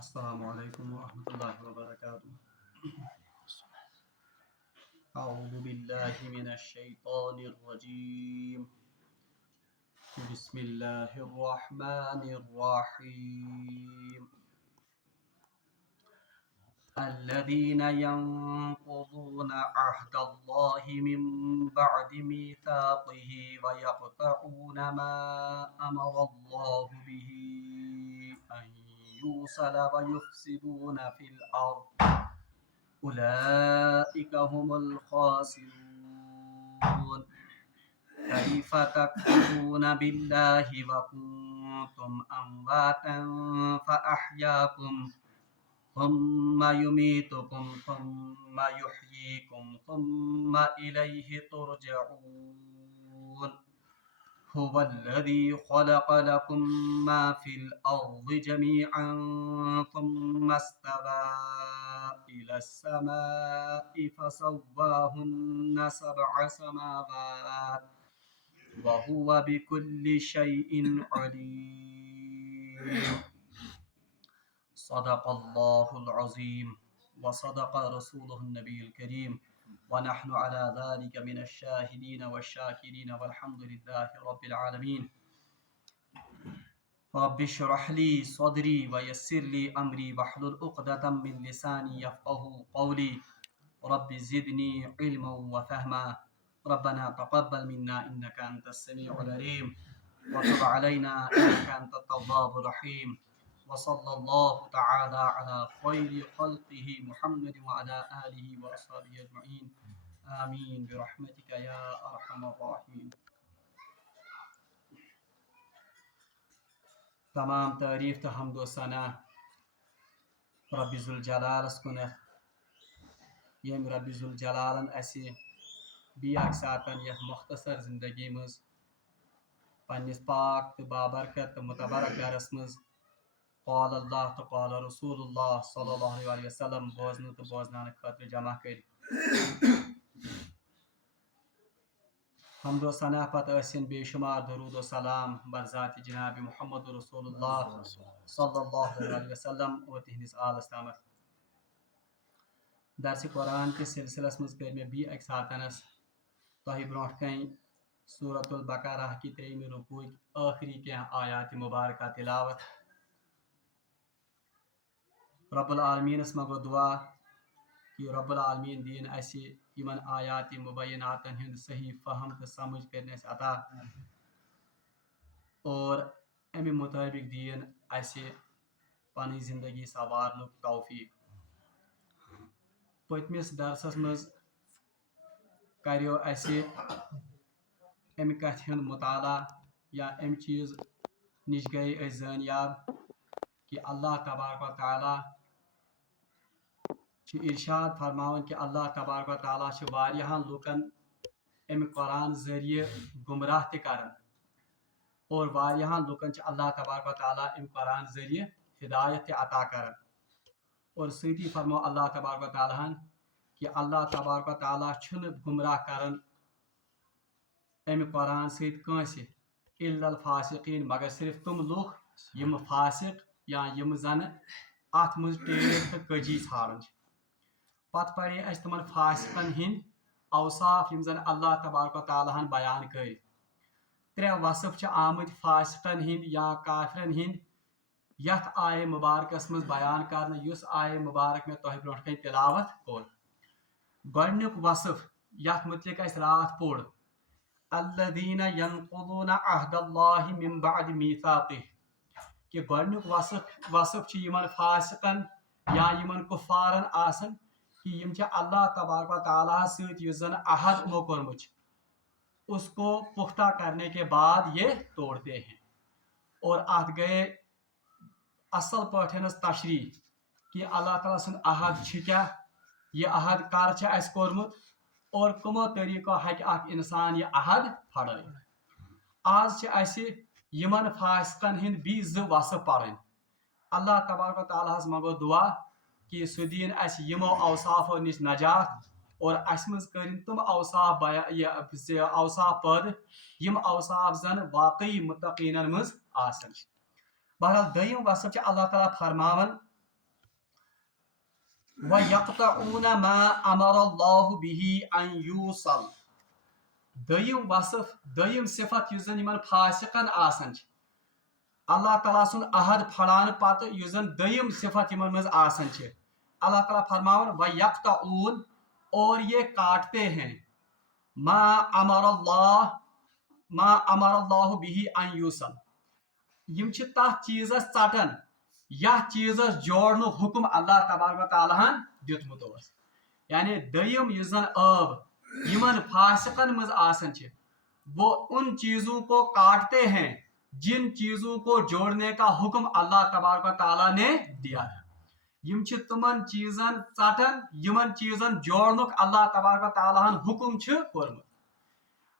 السلام علیکم ورحمۃ اللہ وبرکاتہ. اعوذ باللہ من الشیطان الرجیم. بسم اللہ الرحمن الرحیم. الذين ينقضون عهد الله من بعد ميثاقه ويقطعون ما أمر الله به أن يوصل ويفسدون في الأرض أولئك هم الخاسرون. كيف تكفرون بالله وكنتم أمواتا فأحياكم ثم يميتكم ثم يحييكم ثم إليه ترجعون. هو الذي خلق لكم ما في الأرض جميعا ثم استوى إلى السماء فسواهن 7 سماوات وهو بكل شيء عليم. صدق الله العظيم وصدق رسوله النبي الكريم ونحن على ذلك من الشاهدين والشاكرين والحمد لله رب العالمين. رب اشرح لي صدري ويسر لي أمري واحلل عقدة من لساني يفقهوا قولي. رب زدني علما وفهما. ربنا تقبل منا إنك أنت السميع العليم وتب علينا إنك أنت التواب الرحيم. وصلى الله تعالى على خير خلقه محمد وعلى آله وأصحابه أجمعين. آمين برحمتك يا أرحم الراحمين. تمام تعریف تو حمد و ثنا رب ذوالجلالس کنتھ یم رب ذوالجلالن اسی بی اک ساتن یتھ مختصر زندگی مز پنس پاک تو بابرکت تو متبرک گرس مز قال اللہ تو قال رسول اللہ صلی اللہ علیہ وسلم بوزن تو بوزنان خاطر جمع کر. حمد و ثنا پتہ ٲسِن بے شمار درود و سلام بر ذات جناب محمد رسول اللہ صلی اللہ علیہ وسلم اور تہندس آلس تامت. درس قرآن کس سلسلس مز کر مے بی اک ساتنس تہ برونٹ کن سورۃ البقرہ کی 3 رکوع آخری کینٛہہ آیات مبارکہ تلاوت. رب العالمینس مگو دعا کہ رب العالمین دین اسی یمن آیات مبیناتن ہند صحیح فہم تو سمجھ کرنے عطا اور امی مطابق دین اسی پنی زندگی سوارنک توفیق. پتمس درسس مز کریو اسی امی کتھ ہند مطالعہ یا ام چیز نش گئی اس زانیاب کہ اللہ تبارک و تعالی ارشاد فرماون کہ اللہ تبارک و تعالیٰ واریاہن لوکن ام قرآن ذریعہ گمراہ تہ کران اور واریاہن لوکن اللہ تبارک و تعالیٰ ام قرآن ذریعہ ہدایت تہ عطا کران. اور سۭتی فرمو اللہ تبارک و تعالیٰ کہ اللہ تبارک و تعالیٰ چھن گمراہ کران ام قرآن سۭتۍ کٲنٛسہِ الا الفاسقین مگر صرف تم لوگ یم فاسق یا یم زن ات مز ٹیڑھ تو کجی ژھانڈان. پتہ پڑے اس تمن فاسقن ہند اوصاف یم زن اللہ تبارک و تعالیٰ ہن بیان کر. 3 وصف آمت فاسقن ہند یا کافرن ہند یتھ آیہ مبارکس مز بیان کرنے یس آیہ مبارک میں تہ برونٹ کن تلاوت کور. گۄڈنیُک وصف یتھ متعلق اس رات پوٚر الذین ینقضون عہد اللہ من بعد میثاقہ کہ گۄڈنیُک وصف چھ یمن فاسقن یا یمن کفارن آسن کہ یم چھ اللہ تبارک و تعالیٰ سۭتۍ یُس زن عہد یمو کوٚرمُت اس کو پختہ کرنے کے بعد یہ توڑتے ہیں. اور ات گئے اصل پٲٹھۍ تشریح کہ اللہ تعالیٰ سُنٛد عہد چھ کیا یہ عہد کر چھ اس کوٚرمُت اور کمو طریقو ہیٚکہِ اکھ انسان یہ عہد پھڑٲیِتھ. آز چھ اسہِ یمن فاسقن ہند بی 2 وصف پرٕنۍ. اللہ تبارک و تعالیٰ ہس منگو دعا کہ سہ دین اس یمو اوصافو نش نجات اور اس مز کرن تم اوصاف پٲدٕ یم اوصاف زن واقعی متقینن مز آسن. بہرحال دوٚیِم وصف چھ اللہ تعالیٰ فرماون وَيَقْطَعُونَ مَا أَمَرَ اللَّهُ بِهِ أَن يُوصَلَ. دوٚیِم وصف دوٚیِم صفت یُس زن یِمن فاسقن آسان چھِ اللہ تعالیٰ سُنٛد عہد پھڑان پتہٕ یُس زن دوٚیِم صفت یِمن منٛز آسان چھِ اللہ تعالیٰ فرماون وَيَقْطَعُونَ اور یہ کاٹتے ہیں ما امر اللہ بِهِ ان یوصل یم چھِ تتھ چیزس ژٹان یتھ چیزس جوڑنُک حکم اللہ تبارک و تعالیٰ ہن دیُتمُت اوس یعنی دوٚیِم یُس زن ٲب یمن فاسقن منٛز آسان چھِ وہ ان چیزوں کو کاٹتے ہیں جن چیزوں کو جوڑنے کا حکم اللہ تبارک و تعالیٰ نے دیا ہے یم چھِ تمن چیزن ژٹان یمن چیزن جوڑنُک اللہ تبارک و تعالیٰ ہن حکم چھُ کوٚرمُت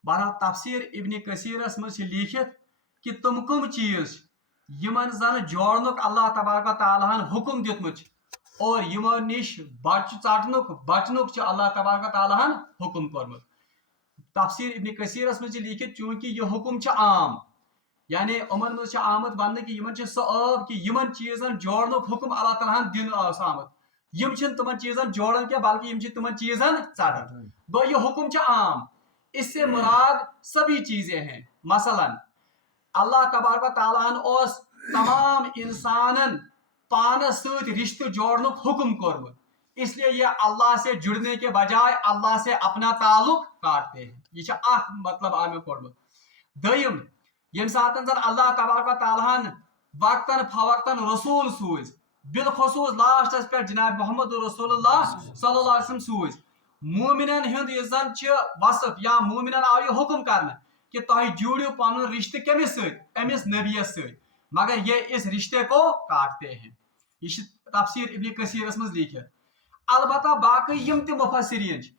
بہرحال تفسیر ابن کثیرس منٛز چھِ لیٖکھِتھ کہ تم کم چیز یمن زن جوڑنُک اللہ تبارک و تعالیٰ ہن حکم دیُتمُت چھُ اور یمو نش بچنُک چھُ اللہ تبارک و تعالیٰ ہن حکم کوٚرمُت تفسیر ابن کثیرس منٛز چھِ لیٖکھِتھ چوٗنکہِ یہ حکم چھُ عام یعنی یِمن منٛز چھُ آمُت وننہٕ کہ یمن چھُ سُہ ٲب کہ یمن چیزن جوڑنُک حکم اللہ تعالیٰ ہن دِنہٕ اوس آمُت یم چھِنہٕ تمن چیزن جوڑان کینٛہہ بلکہ یم چھِ تمن چیزن ژٹان گوٚو یہ حکم چھُ عام اس سے مراد سبھی چیزیں ہیں مثلاً اللہ تبارک و تعالیٰ ہن اوس تمام انسانن پانس سۭتۍ رشتہ جوڑنُک حکم کوٚرمُت اس لیے یہ اللہ سے جڑنے کے بجائے اللہ سے اپنا تعلق کاٹتے ہیں یہ چھُ اکھ مطلب آمیُک کوٚڑمُت دوٚیِم ییٚمہِ ساتہٕ زن اللہ تبارک و تعالیٰ ہن وقتاً فوقتاً رسول سوٗزۍ بالخصوٗص لاسٹس پٮ۪ٹھ جناب محمد رسول اللہ صلی اللہ علیہ وسلم سوٗزۍ مومنن ہُنٛد یُس زن چھُ وصف یا مومنن آو یہ حکم کرنہٕ کہ تۄہہِ جوڑِو پنُن رشتہٕ کٔمِس سۭتۍ أمِس نبیَس سۭتۍ مگر یہ اس رشتے کو کاٹتے ہیں یہ چھُ تفسیر ابن کثیرس منٛز لیٖکھِتھ البتہ باقی یم تہِ مفسرین چھِ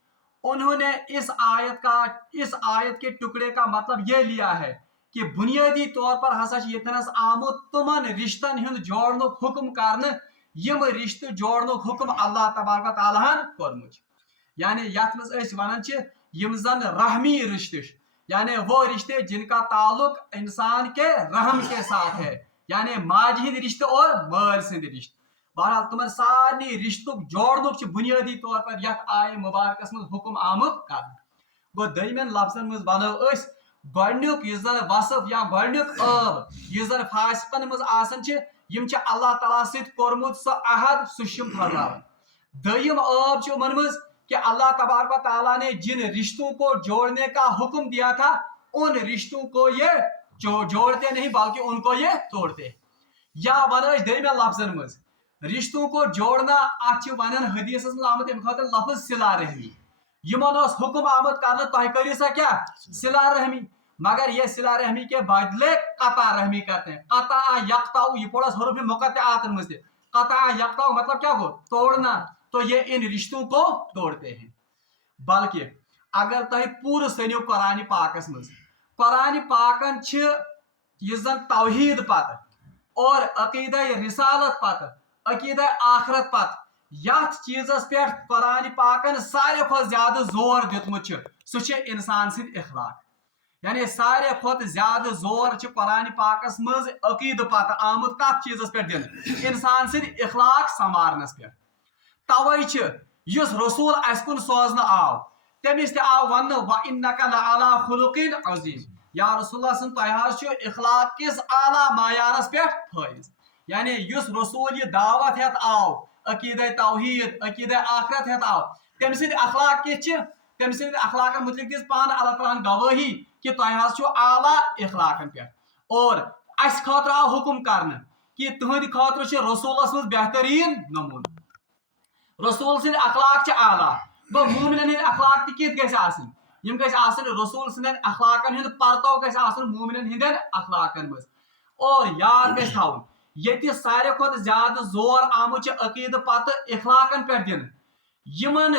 انہوں نے اس آیت کے ٹکڑے کا مطلب یہ لیا ہے کہ بنیادی طور پر ہسا چھِ ییٚتنس آمُت تمن رشتن ہُنٛد جوڑنُک حکم کرنہٕ یم رشتہٕ جوڑنُک حکم اللہ تبارک و تعالیٰ ہن کوٚرمُت چھُ یعنی یتھ منٛز أسۍ ونان چھِ یم زن رحمی رشتہ چھِ یعنی وہ رشتے جن کا تعلق انسان کے رحم کے ساتھ ہے یعنی ماجہِ ہٕنٛدۍ رشتہ اور مٲلۍ سٕنٛدۍ رشتہ بہرحال تمن سارنٕے رشتُک جوڑنُک چھُ بنیٲدی طور پر یتھ آیہِ مبارکس منٛز حکم آمُت کرنہٕ گوٚو دوٚیمٮ۪ن لفظن منٛز ونو أسۍ گۄڈنیُک یُس زن وصف یا گۄڈنیُک ٲب یُس زن فاسقن منٛز آسان چھِ یم چھِ اللہ تعالیٰ سۭتۍ کوٚرمُت سُہ عہد سُہ چھِ یم پھٔٹراوان دوٚیِم ٲب چھُ یِمن منٛز کہ اللہ تبارک و تعالیٰ نے جن رشتوں کو جوڑنے کا حکم دیا تھا ان رشتوں کو یہ جوڑتے نہیں بلکہ ان کو یہ توڑتے یا ونو أسۍ دوٚیمٮ۪ن لفظن منٛز رشتوں کو جوڑنا اتھ چھِ ونان حدیثس منٛز آمُت امہِ خٲطرٕ لفظ صلہ رحمی یمن اوس حکم آمُت کرنہٕ تۄہہِ کٔرِو سا کیٛاہ صلہ رحمی مگر یہ صلہ رحمی کے بدلے قطع رحمی کرتے ہیں قطع یقطع یہ پوڑا حروف مقطعات منٛز تہِ قطع یقطع مطلب کیا گوٚو توڑنا تو یہ ان رشتوں کو توڑتے ہیں بلکہ اگر تہ پورٕ سنو قرآن پاکس منٛز قرآن پاکن چھ یُس زن توحید پتہ اور عقیدہ رسالت پتہ عقیدہ آخرت پتہ یتھ چیزس پٮ۪ٹھ قرآن پاکن ساروی کھۄتہٕ زیادٕ زور دیُتمُت چھُ سُہ چھُ انسان سٕنٛدۍ اخلاق یعنی ساروی کھۄتہٕ زیادٕ زور چھُ قرآن پاکس منٛز عقیدٕ پتہ آمُت کتھ چیزس پٮ۪ٹھ دِنہٕ انسان سٕنٛدۍ اخلاق سنوارنس پٮ۪ٹھ توے چھُ یُس رسول اسہِ کُن سوزنہٕ آو تٔمِس تہِ آو وننہٕ وَإِنَّكَ لَعَلَىٰ خُلُقٍ عَظِيمٍ یا رسول اللہ صن تۄہہِ حظ چھُ اخلاق کِس اعلیٰ معیارس پٮ۪ٹھ فٲیِض یعنی یُس رسول یہ دعوت ہیتھ آو عقیدہ توحید عقیدہ آخرت ہیتھ آو تٔمۍ سٕنٛدۍ اخلاق کِتھ چھِ تٔمۍ سٕنٛدۍ اخلاقن متعلق دِژ پانہٕ اللہ تعالیٰ ہن گوٲہی کہ تۄہہِ حظ چھُ اعلیٰ اخلاقن پٮ۪ٹھ اور اسہِ خٲطرٕ آو حکم کرنہٕ کہ تُہنٛدِ خٲطرٕ چھُ رسوٗلس منٛز بہتریٖن نموٗنہٕ رسول سٕنٛدۍ اخلاق چھِ اعلیٰ گوٚو مومنن ہٕنٛدۍ اخلاق تہِ کِتھ گژھِ آسٕنۍ یم گژھِ آسٕنۍ رسول سٕنٛدٮ۪ن اخلاقن ہُنٛد پرتو گژھِ آسُن مومنن ہٕنٛدٮ۪ن اخلاقن منٛز اور یاد گژھِ تھاوُن ییٚتہِ ساروی کھۄتہٕ زیادٕ زور آمُت چھُ عقیدٕ پتہٕ اخلاقن پٮ۪ٹھ دِنہٕ یمن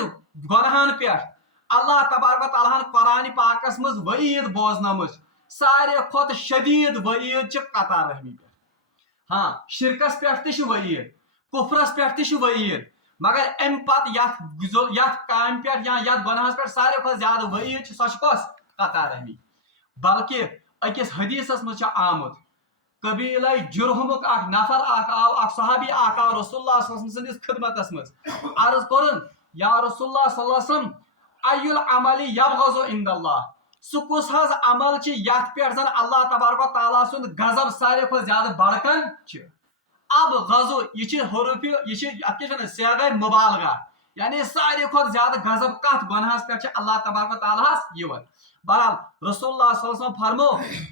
گۄنہن پٮ۪ٹھ اللہ تبارک و تعالیٰ ہن قرآن پاکس منٛز وعید بوزنٲمٕژ ساروی کھۄتہٕ شدیٖد وعید چھِ قطع رحمی پٮ۪ٹھ ہاں شرکس پٮ۪ٹھ تہِ چھِ وعید کفرس پٮ۪ٹھ تہِ چھِ وعید مگر ام پتہٕ یتھ کامہِ پٮ۪ٹھ یا یتھ گۄنہس پٮ۪ٹھ ساروی کھۄتہٕ زیادٕ وعید چھِ سۄ چھِ کۄس قطع رحمی بلکہ أکِس حدیثس منٛز چھُ آمُت قبیلہ جرہمک اخ نفر اخ آو اخ صحابی اخ آو رسول اللہ صلی اللہ علیہ وسلم سندس خدمتس مز عرض کرن یا رسول اللہ صلی اللہ علیہ وسلم ای العمل یبغض عند اللہ سہ کس حظ عمل چھ یتھ پہ زن اللہ تبارک و تعالیٰ سند غضب ساروی کھت زیادہ بڑکن چھ اب غزو یہ حروف یہ سیغہ مبالغہ یعنی ساروی کھت زیادہ غضب کت گناہس پہ اللہ تبارک و تعالیٰ یوان بہرحال رسول اللہ صلی اللہ علیہ وسلم فرمو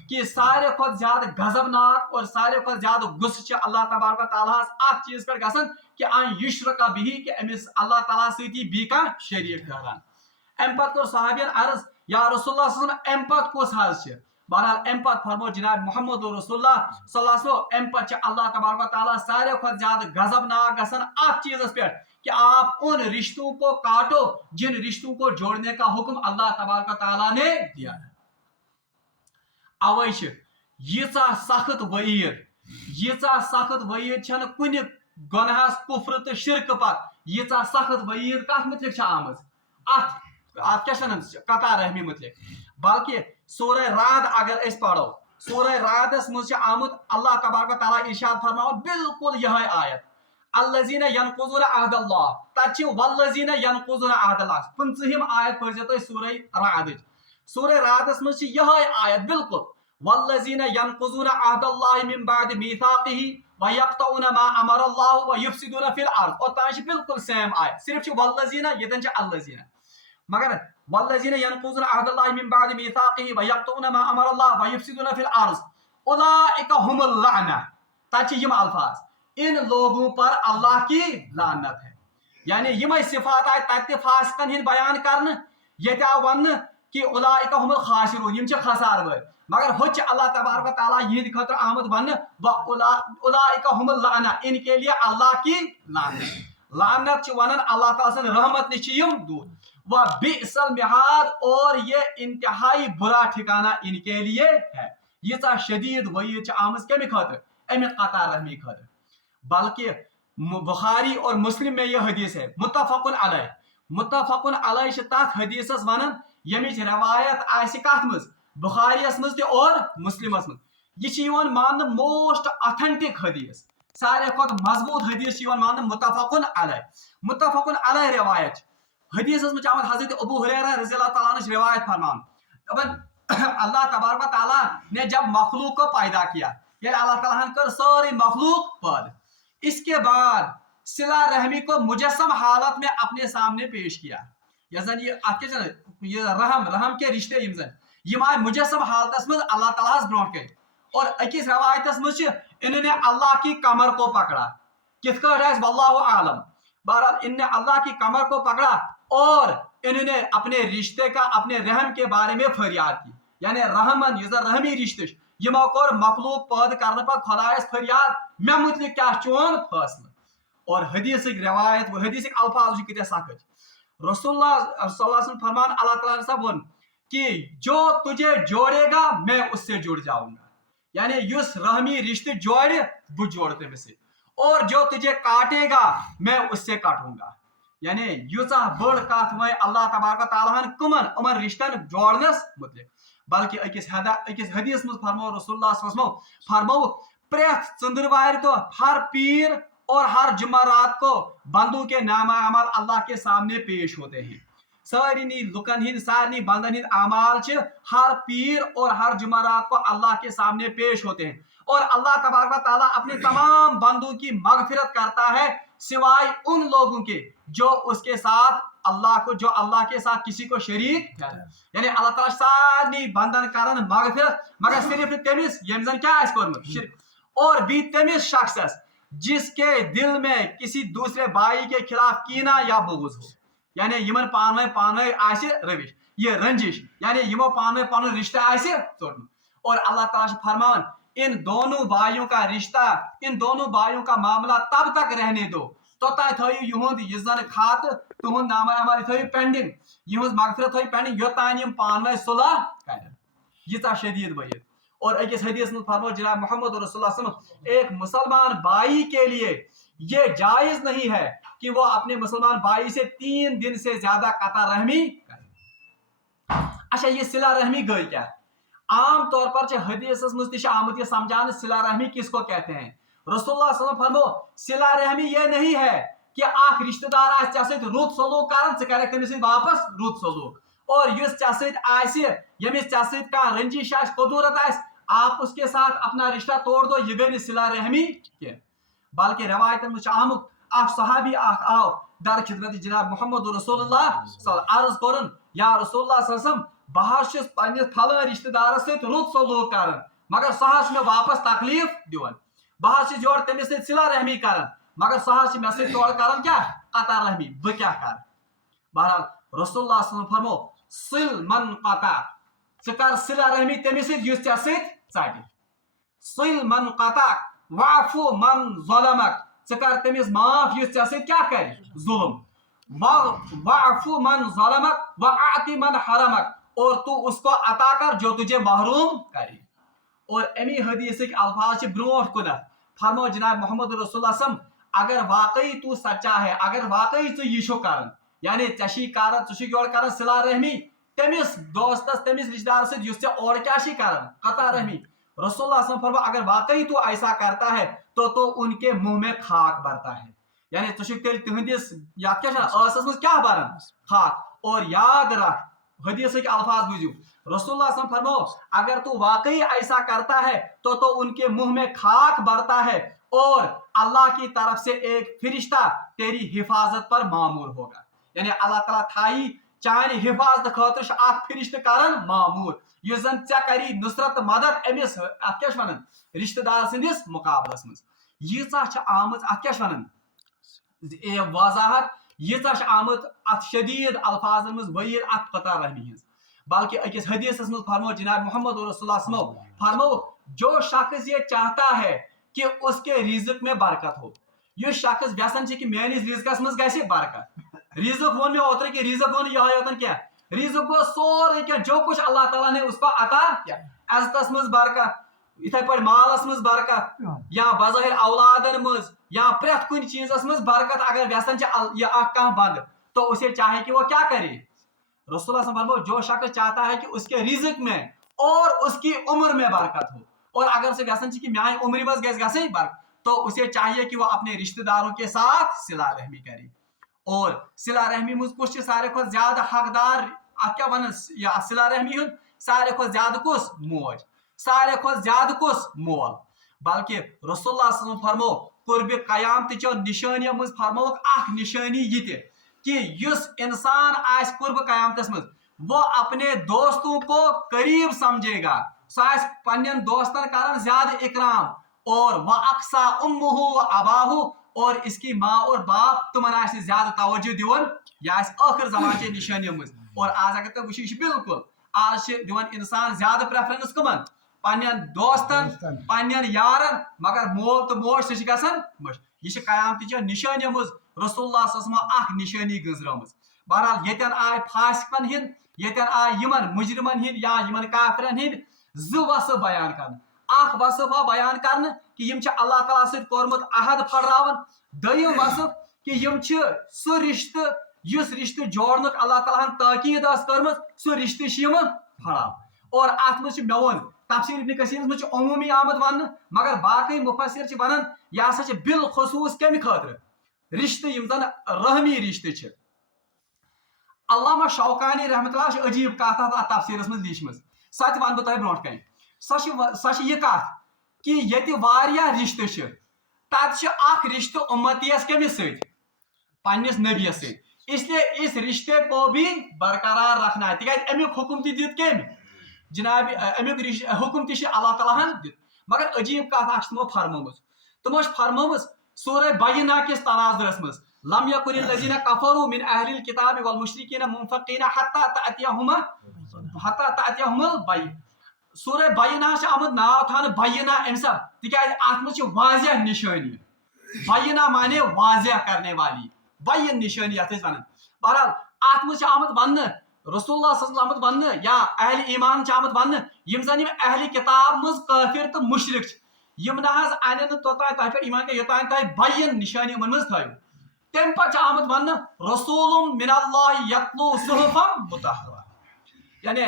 کہ ساروی کھت زیادہ غضب ناک اور ساروی کھت زیادہ غصہ اللہ تبارک و تعالیٰ ات چیز پہ گژھان کہ ان یشرک بہ کہ امس اللہ تعالیٰ سۭتی بی کانٛہہ شریک ٹھہران ام پتہ کور صحابین عرض یا رسول اللہ صلی اللہ علیہ وسلم ام پتہ کس حظ چھ بہرحال ام پتہ فرمو جناب محمد رسول اللہ صلی اللہ علیہ وسلم ام پتہ اللہ تبارک و تعالیٰ ساروی کھت زیادہ غضب ناک گژھان ات چیزس پہ کہ آپ ان رشتوں کو کاٹو جن رشتوں کو جوڑنے کا حکم اللہ تبارک و تعالیٰ نے دیا ہے اوے چھ ییژا سخت وعید چھن کن گناہس کفر تو شرک پتہ ییژا سخت وعید کت متعلق آمز ات کیا قطع رحمی متعلق بلکہ سورہ رعد اگر اس پڑھو سورہ رعدس مز آمت اللہ تبارک و تعالیٰ ارشاد فرماؤ بالکل یہ آیت الذین ینقضون عہد اللہ تت والذین ینقضون عہد اللہ 50ہم آیت پڑھو تھی سورہ رعدس مز یہ آیت بالکل والذین ینقضون عہد اللہ من بعد میثاقہ ویقطعون ما امر اللہ ویفسدون فی الارض اور تاں بالکل سیم آیت صرف والذین یتن الذین مگر والذین ینقضون عہد اللہ من بعد میثاقہ ویقطعون ما امر اللہ ویفسدون فی الارض اولئک هم اللعنہ تت یم الفاظ ان لوگوں پر اللہ کی لعنت ہے یعنی یہ صفات آئے تک فاسقن ہند بیان کرنے یہ آو ون کہ اولئک هم الخاسرون یم خسار ور مگر ہوچ اللہ تبارک و تعالیٰ یہ خاطر آمد ون اولئک هم اللعنہ ان کے لیے اللہ کی لعنت ونن اللہ تعالیٰ سن رحمت نش دور و بئس المہاد اور یہ انتہائی برا ٹھکانہ ان کے لیے ہے یہ شدید وعید آمد کمی خاطر امی قطع رحمی خاطر بلکہ بخاری اور مسلم میں یہ حدیث ہے متفق علیہ تات حدیث ونن یمچ روایت آس کت مز بخاری مز تہ اور مسلم مز یہ مان موسٹ اتھینٹک حدیث سارے کھت مضبوط حدیث مان متفق علیہ روایت حدیث مجھ آمد حضرت ابو ہریرہ رضی اللہ تعالیٰ عنہ روایت فرمان اللہ تبارک و تعالیٰ نے جب مخلوق کو پیدا کیا یعنی اللہ تعالیٰ نے کر ساری مخلوق پید اس کے بعد صلہ رحمی کو مجسم حالت میں اپنے سامنے پیش کیا یہ رحم کے رشتے یم آئے مجسم حالت میں اللہ تعالیٰ برو کر اور اکس روایت مجھ انہوں نے اللہ کی کمر کو پکڑا کت واللہ عالم بہرحال ان نے اللہ کی کمر کو پکڑا اور انہوں نے اپنے رشتے کا اپنے رحم کے بارے میں فریاد کی یعنی رحمن یہ رحمی رشتہ یمو کور مخلوق پید کرنے پر خدایس فریاد مے متعلق کیا چون فیصلہ اور حدیث روایت و حدیث الفاظ کتیا سخت رسول اللہ صلی اللہ علیہ وسلم فرمان اللہ تعالیٰ نے سب کہ جو تجھے جوڑے گا میں اس سے جڑ جاؤں گا یعنی یس رحمی رشتے جوڑے بہ جوڑتے میں سے اور جو تجھے کاٹے گا میں اس سے کاٹوں گا یعنی یوژا بڑ کت وے اللہ تبارک و تعالیٰ کمن امن رشتن جوڑنس متعلق بلکہ اکس حدیث مز فرمو رسول اللہ صلی اللہ علیہ وسلم فرمو پریت ژندروار تو ہر پیر اور ہر جمعرات کو بندوں کے نامہ اعمال اللہ کے سامنے پیش ہوتے ہیں سارنی لکن ہند سارنی بندن ہند اعمال ہر پیر اور ہر جمعرات کو اللہ کے سامنے پیش ہوتے ہیں اور اللہ تبارک و تعالیٰ اپنے تمام بندوں کی مغفرت کرتا ہے سوائے ان لوگوں کے جو اس کے ساتھ اللہ کے ساتھ کسی کو شریک یعنی اللہ تعالیٰ سارنی بندن کرن مغفرت مگر صرف تمس یم زن کیا کورمت شرک اور بھی تمس شخص جس کے دل میں کسی دوسرے بھائی کے خلاف کینہ یا بغض ہو یعنی یمن پانوے آسہ روش یہ رنجش یعنی یمو پانوے پانوے رشتہ آسہ توڑمت اور اللہ تعالیٰ فرمان ان دونوں بھائیوں کا رشتہ ان دونوں بھائیوں کا معاملہ تب تک رہنے دو توتان تھویو یہند یہ زن کھات تہند نامہ اعمال تھویو پینڈنگ یہند مغفرت تھویو پینڈنگ یوتان یم پانوے صلح کرن یہ شدید وعید اور اکس حدیث میں فرمو جناب محمد رسول اللہ صلی اللہ علیہ وسلم ایک مسلمان بھائی کے لیے یہ جائز نہیں ہے کہ وہ اپنے مسلمان بھائی سے 3 دن سے زیادہ قطع رحمی کرے اچھا یہ صلہ رحمی گئی کیا عام طور پر حدیث مز آمد یہ سمجھانے صلہ رحمی کس کو کہتے ہیں. رسول اللہ صلی اللہ علیہ وسلم فرمو صلہ رحمی یہ نہیں ہے کہ اخ رشتہ دار آس ژے سۭتۍ رُت سلوک کران ژٕ کرکھ تٔمِس سۭتۍ واپس رُت سلوک اور یُس ژےٚ سۭتۍ آسہِ ییٚمِس ژےٚ سۭتۍ کانٛہہ رنجش آسہِ قدورت آسہِ آپ اس کے ساتھ اپنا رشتہ توڑ دو یہ گئی نہٕ صلہ رحمی کینٛہہ. بلکہ روایتن مجھ آمد اخ صحابی اخ آو در خدمت جناب محمد رسول اللہ صلی اللہ عرض کرن یا رسول اللہ صلی اللہ علیہ وسلم بہت چھس پنس پھلان رشتہ دارس سۭتۍ رُت سلوک کران مگر سہ حظ مےٚ واپس تکلیف دِوان بہت چھس یورٕ تٔمِس سۭتۍ صلہ رحمی کران مگر سہ حظ مےٚ سۭتۍ تورٕ کران کیٛاہ قطع رحمی بہٕ کیٛاہ کرٕ. بہرحال رسول اللہ صلی اللہ علیہ وسلم فرمو صل من قطع ژٕ کر صلہ رحمی تٔمِس سۭتۍ یُس ژےٚ سۭتۍ ژٹہِ. صل من قطع واعفو من ظلمک ژٕ کر تٔمِس معاف یُس ژےٚ سۭتۍ کیٛاہ کرِ ظلم. واعفو من ظلمک واعطِ من حرمک اور تو اس کو عطا کر جو تجھے محروم کرے. اور امی حدیثک الفاظ برونٹ کنتھ فرمو جناب محمد رسول اللہ وسلم اگر واقعی تو سچا ہے اگر واقعی ژٕ یہِ چھُکھ کران یعنی ژےٚ چھی کران ژٕ چھُکھ یورٕ کران صلہ رحمی تٔمِس دوستس تٔمِس رشتہ دارس سۭتۍ یُس ژےٚ اورٕ کیٛاہ چھی کران قطع رحمی. رسول اللہ صلی اللہ علیہ وسلم فرما اگر واقعی تو ایسا کرتا ہے تو ان کے منہ میں خاک برتا ہے یعنی ژٕ چھُکھ تیٚلہِ تِہنٛدِس یتھ کیٛاہ چھِ ٲسس منٛز کیٛاہ بران خاک. اور یاد رکھ حدیث کے الفاظ بوزیو رسول اللہ صلی اللہ علیہ وسلم فرمو اگر تو واقعی ایسا کرتا ہے تو ان کے منہ میں خاک برتا ہے اور اللہ کی طرف سے ایک فرشتہ تیری حفاظت پر معمور ہوگا. یعنی اللہ تعالیٰ تھائی چانہ حفاظت خاطر اخ فرشتہ کرن معمور یُس زن ژےٚ کری نصرت مدد امس اتھ کیٛاہ چھِ ونان رشتہ دار سٕنٛدِس مقابلس منٛز. ییٖژاہ چھِ آمٕژ اتھ کیٛاہ چھِ ونان وضاحت ییٖژاہ چھِ آمٕژ اتھ شدیٖد الفاظن منٛز ؤیٖر اتھ قطع رحمی ہٕنٛز. بلکہ أکِس حدیثس منٛز فرمو جناب محمد رسول اللہ صلی اللہ علیہ وسلم فرمو جو شخص یہ چاہتا ہے کہ اس کے رزق میں برکت ہو یُس شخص یژھان چھِ کہ میٲنِس رزقس منٛز گژھِ برکت رزق ووٚن مےٚ اوترٕ کہ رزق گوٚو نہٕ یِہوٚے یوتن کینٛہہ رزق گوٚو سورُے کینٛہہ جو کچھ اللہ تعالیٰ نے اس کو عطا کیا عزتس منٛز برکت یِتھے پٲٹھۍ مالس منٛز برکت یا بظٲہر اولادن منٛز یا پرٛٮ۪تھ کُنہِ چیٖزس منٛز برکت اگر یژھان چھِ یہِ اکھ کانٛہہ بنٛد تو اسے چاہے کہ وہ کیا کرے. رسول اللہ صلی اللہ علیہ وسلم جو شخص چاہتا ہے کہ اس کے رزق میں اور اس کی عمر میں برکت ہو اور اگر سے یژھان کہ میانہِ عمر منٛز گژھِ گژھٕنۍ برکت تو اسے چاہیے کہ وہ اپنے رشتہ داروں کے ساتھ صلہ رحمی کرے. اور صلہ رحمی منٛز کُس چھُ ساروی کھۄتہٕ زیادٕ حقدار اتھ کیٛاہ ونان یہِ صلہ رحمی ہُنٛد ساروی کھۄتہٕ زیادٕ کُس موج ساروی کھۄتہٕ زیادٕ کُس مول. بلکہ رسول اللہ صلی اللہ علیہ وسلم فرمو قربِ قیامتٕچو نشٲنیو منٛز فرمووُکھ اکھ نشٲنی یہِ تہِ کہ یُس انسان آس قرب قیامتس منٛز وہ اپنے دوستوں کو قریب سمجھے گا سُہ آسہِ پننٮ۪ن دوستن کران زیادٕ اکرام اور وہ اقسا امہ و اباہ اور اس کی ماں اور باپ تمن آسہِ زیادٕ توجہ دِوان یہِ آسہِ ٲخر زمان چہِ نشٲنیو منٛز. اور آز اگر تُہۍ وٕچھِو یہِ چھُ بالکل آز چھِ دِوان انسان زیادٕ پریفرنس کٕمن پننٮ۪ن دوستن پننٮ۪ن یارن مگر مول تہٕ موج سُہ چھِ گژھان مٔشد. یہِ چھِ قیامتٕچو نشٲنیو منٛز رسول اللہ صلی اللہ علیہ وسلم اکھ نشٲنی گٔنٛزرٲمٕژ. بہرحال ییٚتٮ۪ن آے فاسقن ہِنٛدۍ ییٚتٮ۪ن آے یِمن مجرمن ہِنٛدۍ یا یِمن کافرن ہِنٛدۍ زٕ وصف بیان کرنہٕ اکھ وصف آو بیان کرنہٕ کہ یِم چھِ اللہ تعالیٰ سۭتۍ کوٚرمُت عہد پھٔٹراوان دوٚیِم وصف کہ یِم چھِ سُہ رشتہٕ یُس رشتہٕ جوڑنُک اللہ تعالیٰ ہن تٲکیٖد ٲس کٔرمٕژ سُہ رشتہٕ چھِ یِم پھٔڑان. اور اتھ منٛز چھُ مےٚ ووٚن تفسیٖر ابن کثیرس منٛز چھُ عموٗمی آمُت وننہٕ مگر باقٕے مُفسر چھِ ونان یہِ ہسا چھِ بالخصوٗص کمہِ خٲطرٕ رشتہٕ یِم زن رحمی رشتہٕ چھِ. علامہ شوکانی رحمۃ اللہ چھِ عجیٖب کتھ اتھ تفسیٖرس منٛز لیٖچھمٕژ سۄ تہِ ونہٕ بہٕ تۄہہِ برونٛٹھ کنہِ. سۄ چھِ یہِ کتھ کہ ییٚتہِ واریاہ رشتہٕ چھِ تتہِ چھِ اکھ رشتہٕ اُمتیس کٔمِس سۭتۍ پننِس نبیس سۭتۍ اس لیے اس رشتے کو بھی برقرار رکھنا ہے تِکیازِ امیُک حکم تہِ دیُت کٔمۍ جناب امیُک حکم تہِ چھُ اللہ تعالیٰ ہن دیُت. مگر عجیٖب کتھ اکھ چھِ تِمو فرمٲومٕژ تِمو چھِ فرمٲومٕژ سورہ بینہ کِس تناظرس منٛز لم یکن الذین کفروا من اہل الکتاب والمشرکین منفقین حتی تأتیہم البینہ. سورہ بینہ چھِ آمُت ناو تھاونہٕ بینہ امہِ سبب تِکیازِ اتھ منٛز چھِ واضح نشٲنی بینہ مانے واضح کرنے والی بین نشٲنی یتھ أسۍ ونان. بہرحال اتھ منٛز چھِ آمُت وننہٕ رسول اللہ صلی اللہ علیہ وسلم آمُت وننہٕ یا اہل ایمان چھِ آمُت وننہٕ یِم زن یِم اہل کتاب منٛز کٲفر تہٕ مُشرک چھِ یِم نہ حظ انن نہٕ توٚتانۍ تۄہہِ پٮ۪ٹھ ایمان یوٚتانۍ تۄہہِ بین نشٲنی یِمن منٛز تھٲیِو. تمہِ پتہٕ چھِ آمُت وننہٕ رسول من اللہ یتلو صحفا مطہرہ یعنی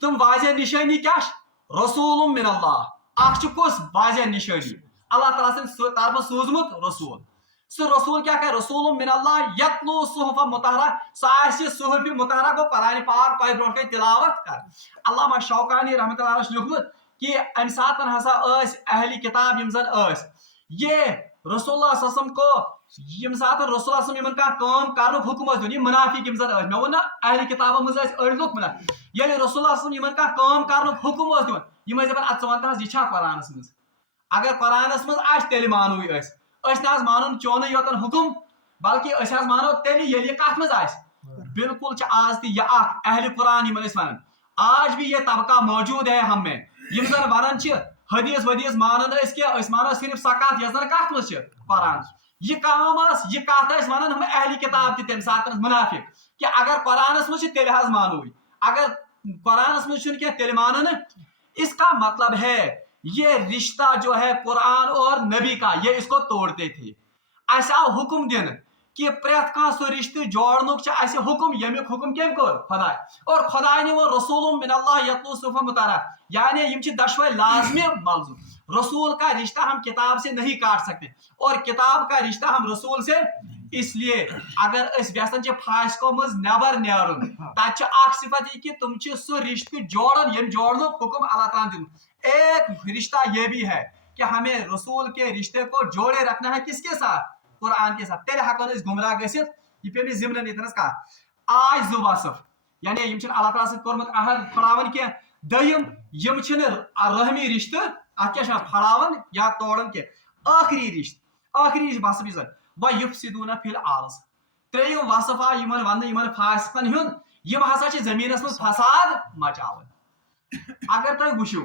تِم واضح نشٲنی کیٛاہ چھِ رسول من اللہ اخ کس واضح نشانی اللہ تعالیٰ سن طرف سوزمت رسول سہ رسول کیا کہ رسول من اللہ یتلو صحف مطہرہ سہ صحف مطہرہ کو قرآن پاک تہ برو کن تلاوت کر علامہ شوکانی رحمۃ اللہ علیہ لیکھمت کہ ام سات ہسا اہل کتاب یم زن یہ رسول اللہ صلی اللہ علیہ وسلم کو یم سات رسول اللہ صلی اللہ علیہ وسلم کام کرنک حکم دن منافق یم زن مے ون اہل کتاب مز اڑ لوک یل رسول اللہ صلی اللہ علیہ وسلم کام کرنک حکم دن یم دپان ات ون تہ یہ قرآنس مز اگر قرآنس مز آس تیل مانو اس نا مانن چون یوتن حکم بلکہ اس مانو تیل یل کت مز آس بالکل آج تہ یہ اہل قرآن یمن ونان آج بھی یہ طبقہ موجود ہے ہم میں یم زن ونان حدیث ودیث مانن اس مانو صرف سکات یس زن کت مز قرآن یہ کام یہ کت ونان ہم اہل کتاب تہ تمہ سات منافق کہ اگر قرآنس مز تیل حظ مانو اگر قرآنس مز کی تیل مانن اس کا مطلب ہے یہ رشتہ جو ہے قرآن اور نبی کا یہ اس کو توڑتے تھے اس آو حکم دن کہ پریت کان سو رشتہ جوڑنک اس حکم یمیک حکم کم کور خدا اور خدا نے وہ رسول من اللہ یتلو صحف مطہرہ یعنی یم دشوے لازمی ملزوم رسول کا رشتہ ہم کتاب سے نہیں کاٹ سکتے اور کتاب کا رشتہ ہم رسول سے اس لیے اگر اس ویسن فاسکو مز نبر نیرن تک صفت یہ کہ تم سہ رشتہ جوڑن یم جوڑنک حکم اللہ تعالیٰ دن ایک رشتہ یہ بھی ہے کہ ہمیں رسول کے رشتے کو جوڑے رکھنا ہے کس کے ساتھ قرآن کے ساتھ تیل ہکو گمراہ گھت یہ پہ بھی ضمن یتنس کت آج زٕ وصف یعنی یم اللہ تعالیٰ سۭتۍ کوٚرمُت عہد پھڑاون کی دٔیِم یم رحمی رشتہ ات کیا پھڑاون یا توڑن کی آخری وصف یہ وَيُفْسِدُونَ فِي الْأَرْضِ ترٛیٚیِم وصف آو یمن وننہٕ یمن فاسقن ہُنٛد یم ہسا چھ زمینس مز فساد مچاون اگر تُہۍ وٕچھِو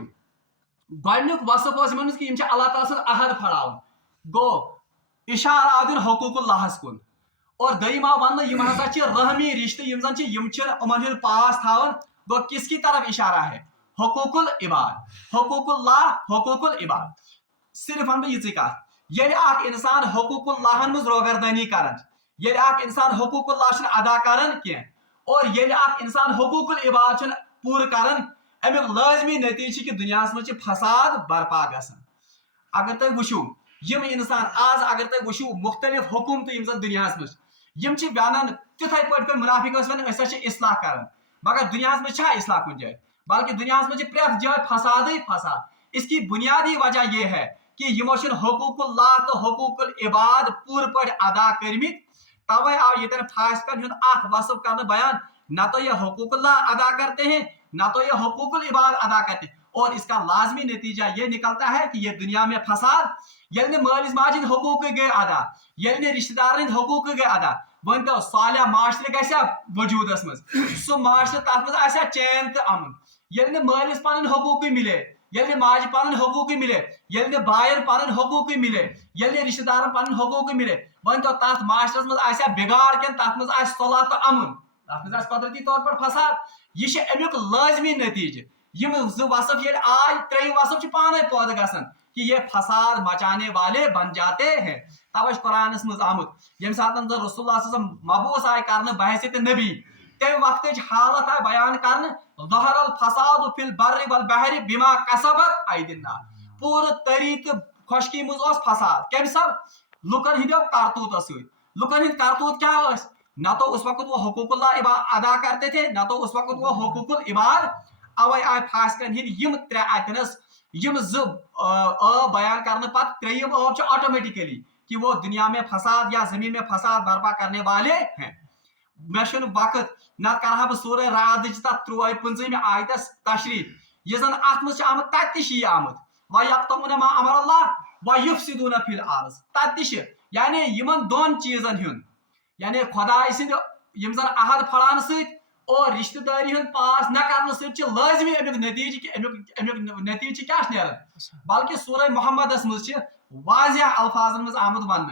گۄڈنیُک وصف اوس یمن کہ یم چھ اللہ تعالیٰ سُنٛد عہد پھڑاون گو اشارہ آو دن حقوق اللہس کن اور دٔیِم آو وننہٕ یم ہسا چھ رحمی رشتہ یم زن چھ یم چھ یمن ہُنٛد پاس تھاون گو کس کی طرف اشارہ ہے حقوق العباد حقوق اللہ حقوق العباد صرف ون بہ یہ کت یل اخ انسان حقوق اللہ مز روگردانی کران یل اخ انسان حقوق اللہ ادا کران کی اور یل اخ انسان حقوق العباد پور کران امیک لازمی نتیجہ کہ دنیا مجھ فساد برپا گژھان اگر تُہۍ وٕچھِو یم انسان آز اگر تُہۍ وٕچھِو مختلف حکومت یم زن دنیا مز یم ونان تتھے پٲٹھۍ منافق ونان أسۍ ہسا چھِ اصلاح کران مگر دنیا مز چھا اصلاح کُنہِ جایہِ بلکہ دنیا مجھ پریت جائے فسادی فساد اس کی بنیادی وجہ یہ ہے کہ یمو حقوق اللہ تو حقوق العباد پور پہ ادا کرمت توے آو یتن فاسقن ہند اخ وصف کرنے بیان نہ تو یہ حقوق اللہ ادا کرتے ہیں نہ تو یہ حقوق العباد ادا کرتے ہیں اور اس کا لازمی نتیجہ یہ نکلتا ہے کہ یہ دنیا میں فساد یل مالس ماجد حقوق گئے ادا یل رشتہ دار حقوق گئے ادا ون تو صالح معاشرے گھا وجودس مز سہ معاشرے تر مز چین تو امن یل مالس پن حقوق ملے یل ماج پن حقوق ملے یل بائن پن حقوق ملے یل رشتہ دارن پن حقوق ملے ون تو تر معاشرس مز بگاڑ کن تر مز صلاح تو امن تر مز قدرتی طور پر فساد یہ امیک لازمی نتیجہ یم زٕ وصف یل آئے ترٛیٚیِم وصف پانے پود گژھان کہ یہ فساد مچانے والے بن جاتے ہیں توے قرآنس مز آمت یم سات رسول اللہ صلی اللہ علیہ وسلم مبعوث آئے کرنے بحیثیت نبی تمہ وقت حالت آئی بیان کرنے ظہر الفساد فی البر والبحر بما کسبت ایدی الناس پورٕ تری تو خشکی مز فساد کم سب لکن ہندو کرتوتو سی لکن ہند کرتوت کیا نہ تو اس وقت وہ حقوق اللہ ادا کرتے تھے نہ تو اس وقت وہ حقوق العباد اوے آئے فاسقن ہند یم ترے اتنس یم بیان کرنے پتہ تریم اب آٹومیٹکلی کہ وہ دنیا میں فساد یا زمین میں فساد برپا کرنے والے ہیں مے وقت نہ کرہا بہ سورہ رعد تک 53 آیتس تشریح یہ زن ات مز آمت تت تہ آمت وَيَقْطَعُونَ مَا أَمَرَ اللَّهُ وَيُفْسِدُونَ فِي الْأَرْضِ تت تہ یعنی یمن دون چیزن ہند یعنی خدائے سند یم زن عہد پھڑان ست اور رشتہ داری ہند پاس نہ کرنے ست لازمی امیک نتیجہ کہ امیک نتیجہ کیا نیران بلکہ سورہ محمدس مز واضح الفاظن مز آمد ون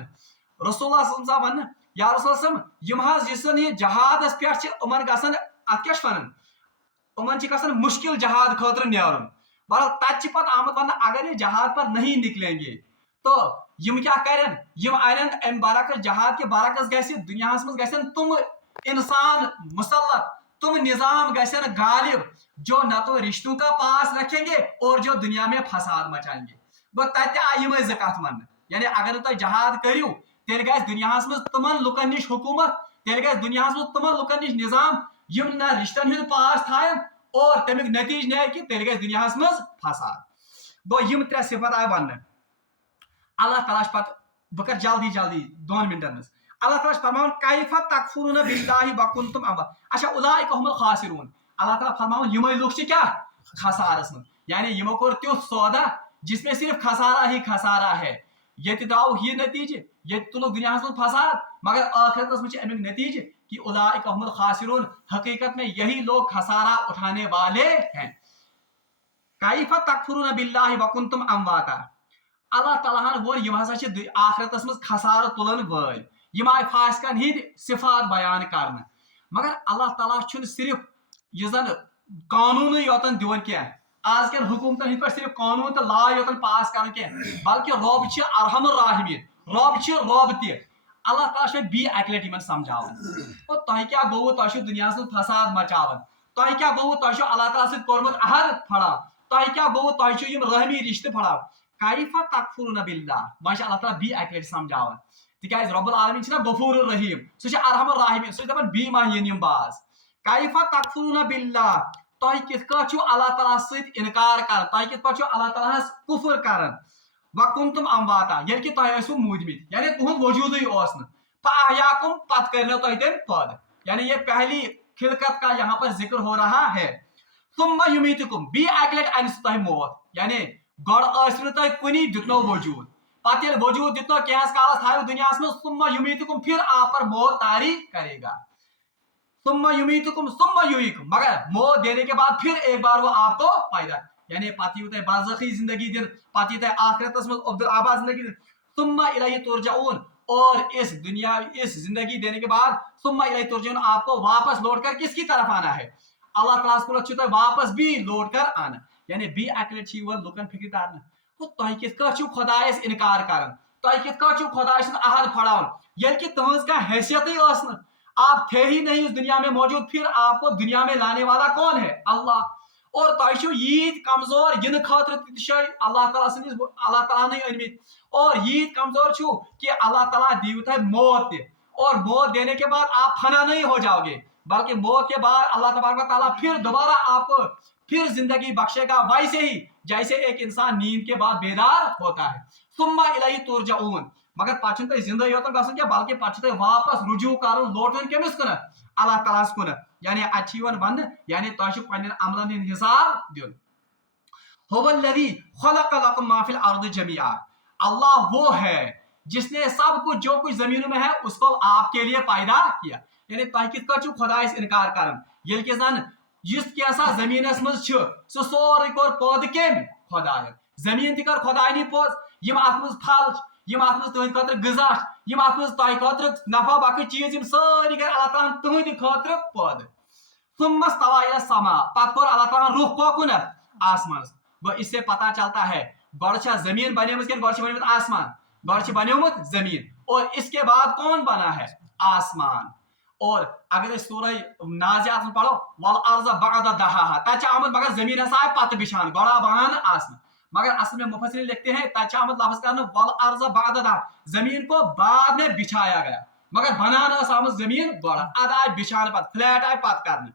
رسول اللہ صلی اللہ علیہ وسلم یا رسول اللہ صلی اللہ علیہ وسلم یس یہ جہادس پہ امن گھن ات کیا ونان امن گھن مشکل جہاد خاطر نیرن بہرحال تت پتہ آمد ون اگر یہ جہاد پر نہیں نکلیں گے تو یم کیا کرن یم ان برعکس جہاد کے برعکس گھس دنیا مز گھن تم انسان مسلط تم نظام گژھن غالب جو نہ تو رشتوں کا پاس رکھیں گے اور جو دنیا میں فساد مچائیں گے. گو تتہ آئی یمے زٕ کتھ وننہٕ. یعنی اگر تُہۍ جہاد کٔرِو تیٚلہِ گژھِ دُنیاہس منٛز تِمن لُکن نِش حکوٗمت, تیٚلہِ گژھِ دُنیاہس منٛز تِمن لُکن نِش نظام یِم نہ رشتن ہُنٛد پاس تھاون اور تمیُک نتیجہ نیرِ کہِ تیٚلہِ گژھِ دُنیاہس منٛز فساد. گوٚو یِم ترٛےٚ صفت آیہِ وننہٕ. اللہ تعالیٰ چھُ پتہٕ بہٕ کرٕ جلدی جلدی 2 منٹن منٛز. اللہ تعالیٰ چھُ فرماوان کیف تکفرون باللہ وکنتم اموات. اچھا اولئک هم الخاسرون. اللہ تعالیٰ فرماوان یِمے لُکھ چھِ کیٛاہ خسارس منٛز. یعنی یِمو کوٚر تیُتھ سودا جس میں صرف خسارہ ہی خسارہ ہے. ییٚتہِ درٛاو یہِ نتیجہ, ییٚتہِ تُلُکھ دُنیاہس منٛز فساد, مگر ٲخرتس منٛز چھُ امیُک نتیجہ کہ اولئک هم الخاسرون. حقیقت میں یہی لوگ خسارہ اٹھانے والے ہیں. کیف تکفرون باللہ وکنتم امواتا. اللہ تعالیٰ ہن ووٚن یِم ہسا چھِ آخرتس منٛز خسارٕ تُلن وٲلۍ. یِم آیہِ فاسقن ہٕنٛدۍ صفات بیان کرنہٕ. مگر اللہ تعالیٰ چھُنہٕ صرف یہِ زن قانوٗنٕے یوتن دِوان کینٛہہ, آز کٮ۪ن حکوٗمتن ہٕنٛدۍ پٲٹھۍ صرف قانوٗن تہٕ لا یوتن پاس کران کینٛہہ, بلکہِ رۄب چھِ ارحم الراحمین, رۄب چھِ رۄب تہِ. اللہ تعالیٰ چھُ بیٚیہِ اکہِ لٹہِ یِمن سمجھاوان. تۄہہِ کیٛاہ گوٚوٕ, تۄہہِ چھُو دُنیاہس منٛز فساد مچاوان. تۄہہِ کیٛاہ گوٚوٕ, تۄہہِ چھُو اللہ تعالیٰ سۭتۍ کوٚرمُت عہد پھڑان. تۄہہِ کیٛاہ گوٚوٕ, تۄہہِ چھُو یِم رحمی رشتہٕ پھڑان. کیف تکفرون باللہ. وۄنۍ چھُ اللہ تعالیٰ بیٚیہِ اکہِ لٹہِ سمجھاوان. تِکیٛازِ رۄب العالمیٖن چھُنہ غفور الرحیٖم, سُہ چھُ ارحم الراحمین, سُہ چھُ دپان بیٚیہِ ما یِن یِم باز. کیف تکفرون باللہ. تۄہہِ کِتھ کٲٹھۍ چھُو اللہ تعالیٰ سۭتۍ انکار کران, تۄہہِ کِتھ پٲٹھۍ چھُو اللہ تعالیٰ ہس کُفر کران. وکنتم امواتا. ییٚلہِ کہِ تۄہہِ ٲسوٕ موٗدمٕتۍ, یعنی تُہُنٛد وجوٗدٕے اوس نہٕ. فاحیاکم. پتہٕ کٔرنو تۄہہِ تٔمۍ پٲدٕ. یعنی یہ پہلی خلقت کا یہاں پر ذکر ہو رہا ہے. ثم یمیتکم. بیٚیہِ اکہِ لٹہِ انہِ سُہ تۄہہِ موت. یعنی گۄڈٕ ٲسِو نہٕ تۄہہِ کُنی, دیُتنو وجوٗد. پتہٕ ییٚلہِ وجوٗد دیُتنو کینٛہس کالس تھایو دُنیاہس منٛز, ثم یمیتکم, پھر آپ پر موت طاری کرے گا. ثم یمیتکم ثم یحییکم. مگر موت دینے کے بعد پھر ایک بار وہ آپ کو پیدا. یعنی پتہٕ یِیو تۄہہِ برزخی زندگی دِنہٕ, پتہٕ یی تۄہہِ آخرتس منٛز عبدالآباد زندگی دِنہٕ. ثم الیہ ترجعون. اور اس زندگی دینے کے بعد ثم الیہ ترجعون, آپ کو واپس لوٹ کر کس کی طرف آنا ہے, اللہ تعالیٰ کو چھُ تۄہہِ واپس بھی لوٹ کر آنا. یعنی بیٚیہِ اکہِ لٹہِ چھِ یِوان لُکن فکرِ تارنہٕ. تۄہہِ کِتھ کٲٹھۍ چھُو خۄدایس انکار کران, تۄہہِ کِتھ کٲٹھۍ چھُو خۄداے سُنٛد عہد پھڑاوان, ییٚلہِ کہِ تُہنٛز کانٛہہ حیثیتٕے ٲس نہٕ. آپ تھے ہی نہیں اس دنیا میں موجود, پھر آپ کو دنیا میں لانے والا کون ہے, اللہ. اور تۄہہِ چھُو ییٖتۍ کمزور, یِنہٕ خٲطرٕ تہِ چھِ اللہ تعالیٰ سٕنٛدِس اللہ تعالیٰ ہنٕے أنمٕتۍ, اور ییٖتۍ کمزور چھُو کہ اللہ تعالیٰ دیو تۄہہِ موت تہِ. اور موت دینے کے بعد آپ فنا نہیں ہو جاؤ گے, بلکہ موت کے بعد اللہ تبارک و تعالیٰ پھر دوبارہ آپ کو پھر زندگی بخشے گا, ویسے ہی جیسے ایک انسان نیند کے بعد بیدار ہوتا ہے. ثم الیہ ترجعون. مگر پتہٕ چھُنہٕ تۄہہِ زندٕ یوتن گژھُن کینٛہہ, بلکہ پتہٕ چھُ تۄہہِ واپس رجوع کرُن, لوٹُن کٔمِس کُنتھ, اللہ تعالیٰ ہس کُنتھ. یعنی اتہِ چھِ یِوان وننہٕ, یعنی تۄہہِ چھُ پننٮ۪ن عملن ہُنٛد حساب دیُن. هو الذی خلق لکم ما فی الارض جمیعا. اللہ وہ ہے جس نے سب کچھ جو کچھ زمینوں میں ہے اس کو آپ کے لیے پیدا کیا. یعنی تۄہہِ کِتھ کٲٹھۍ چھُو خۄدایس انکار کران, ییٚلہِ کہِ زن یُس کینٛژھا زٔمیٖنس منٛز چھُ سُہ سورُے کوٚر پٲدٕ کٔمۍ, خۄداین. زٔمیٖن تہِ کٔر خۄداینی پٲد, یِم اتھ منٛز پھل چھِ, یِم اتھ منٛز تُہنٛدِ خٲطرٕ غذا چھِ, یِم اتھ منٛز تۄہہِ خٲطرٕ نفع بخش چیٖز, یِم سٲری کٔرۍ اللہ تعالیٰ ہن تُہنٛدِ خٲطرٕ پٲدٕ. ثم استوى الى السماء. پتہٕ کوٚر اللہ تعالیٰ ہن رُخ کوکُنتھ, آسمانس. گوٚو اس سے پتہ چلتا ہے گۄڈٕ چھا زٔمیٖن بنیمٕژ کِنہٕ گۄڈٕ چھُ بنیومُت آسمان, گۄڈٕ چھُ بنیومُت زٔمیٖن, اور اس کے بعد کون بنا ہے, آسمان. اور اگر أسۍ سورہ نازعات منٛز پرو, والارض بعد دحاها, تتہِ چھِ آمُت مگر زٔمیٖن ہسا آیہِ پتہٕ بِچھاونہٕ, گۄڈٕ آو بناونہٕ آسمان. مگر اصل میں مفسرین لکھتے ہیں تتہِ چھِ آمُت لفظ کرنہٕ والارض بعد دحاها, زمین کو بعد میں بچھایا گیا, مگر بنانا ٲس آمٕژ زمین گۄڈٕ, ادٕ آیہِ بچھاونہٕ پتہٕ, فلیٹ آیہِ پتہٕ کرنہٕ.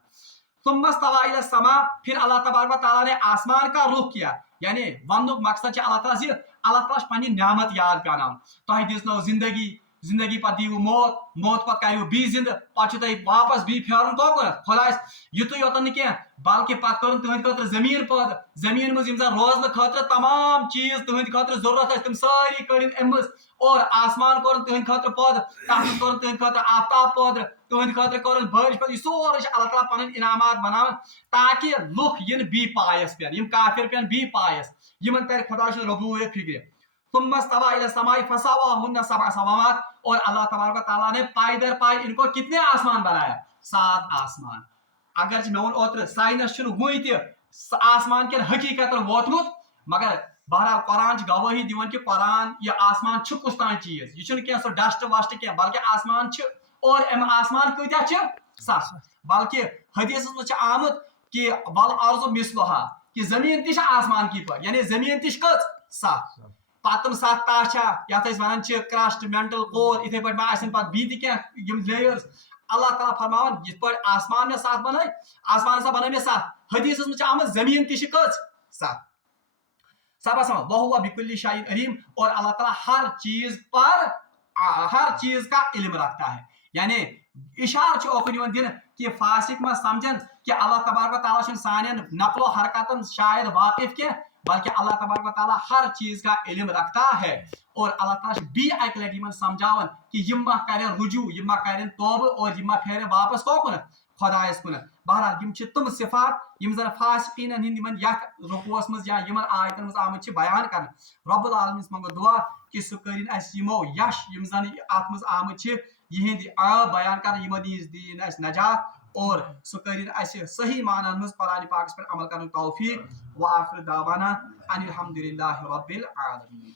ثم استوى الى السماء. پھر اللہ تبارک و تعالیٰ نے آسمان کا رخ کیا. یعنی وننُک مقصد چھُ اللہ تعالیٰ اللہ تعالیٰ چھُ پنٕنۍ نعمت یاد پیٛاناوان. تۄہہِ دِژنو زندگی, زندگی پتہٕ دِیِو موت, موت پتہٕ کریو بیٚیہِ زندٕ, پتہٕ چھُ تۄہہِ واپس بیٚیہِ پھیرُن کوکُنتھ, خۄدایس. یُتُے یوتن نہٕ کینٛہہ, بلکہِ پتہٕ کٔرٕن تُہنٛدِ خٲطرٕ زٔمیٖن پٲدٕ, زٔمیٖن منٛز یِم زن روزنہٕ خٲطرٕ تمام چیٖز تُہنٛدِ خٲطرٕ ضروٗرت ٲسۍ تِم سٲری کٔڑِنۍ امہِ منٛز, اور آسمان کوٚرُن تُہنٛدِ خٲطرٕ پٲدٕ, تتھ منٛز کوٚرُن تُہنٛدِ خٲطرٕ آفتاب پٲدٕ, تُہنٛدِ خٲطرٕ کوٚرُن بٲرِش پٲدٕ. یہِ سورُے چھُ اللہ تعالیٰ پنٕنۍ انعامات بناوان تاکہِ لُکھ یِن بیٚیہِ پایس پٮ۪ن, یِم کافر پٮ۪ن بیٚیہِ پایس, یِمن ترِ خۄداے سٕنٛز ربوٗبیت فکرِ. ثم استوى الى السماء فسواهن سبع سماوات. اور اللہ تبارک و تعالیٰ نے پائی در پائی ان کو کتنے آسمان بنایا, 7 آسمان. اگرچہ مےٚ ووٚن اوترٕ ساینس چھُنہٕ وُنہِ تہِ آسمان کٮ۪ن حقیٖقتن ووتمُت, مگر بہرحال قرآن چھُ گوٲہی دِوان کہ قرآن یہِ آسمان چھُ کُس تام چیٖز, یہِ چھُنہٕ کینٛہہ سُہ ڈسٹ وسٹ کینٛہہ, بلکہ آسمان چھُ. اور امہِ آسمان کۭتیاہ چھِ, سخ بلکہ حدیث مجھ آمد کہ ول ارض مثلها کہ زمین تہ آسمان کی پہ یعنی زمین تہ کچ سخ پتم سخ تاشا یت ونان کرسٹ مینٹل کور اتھے پہ ما آسن پتہ بیت کینٛہہ لیئرز اللہ تعالیٰ فرماون یت پہ آسمان میں سخ بنائی آسمان سا بنائی میں سخ حدیث مجھ آمد زمین تہ کچ سخ سبا سما وہو بکل شیء علیم اور اللہ تعالیٰ ہر چیز کا علم رکھتا ہے یعنی اشارہ اوکن دن کہ فاسق ما سمجھن کہ اللہ تبارک و تعالیٰ سانین نقل و حرکتن شاید واقف کی بلکہ اللہ تبارک و تعالیٰ ہر چیز کا علم رکھتا ہے اور اللہ تعالیٰ بی اک لٹہ سمجھاون کہ یم ما کریں رجوع یم ما کریں توبہ اور یم ما پھیریں واپس کوکن خدایس کن بہرحال یم تم صفات یم زن فاسقین ہند یت رکوس مز یا یمن آیتن مز آمت بیان کر رب العالمین منگو دعا کہ سہ کرن اس یمو یش یم زن ات مز آمت یہند بیان کر یمو دین اس نجات اور سہ کرن اس صحیح معنی مز قرآن پاکس پر عمل کرن توفیق وآخر دعوانا ان الحمد للہ رب العالمین.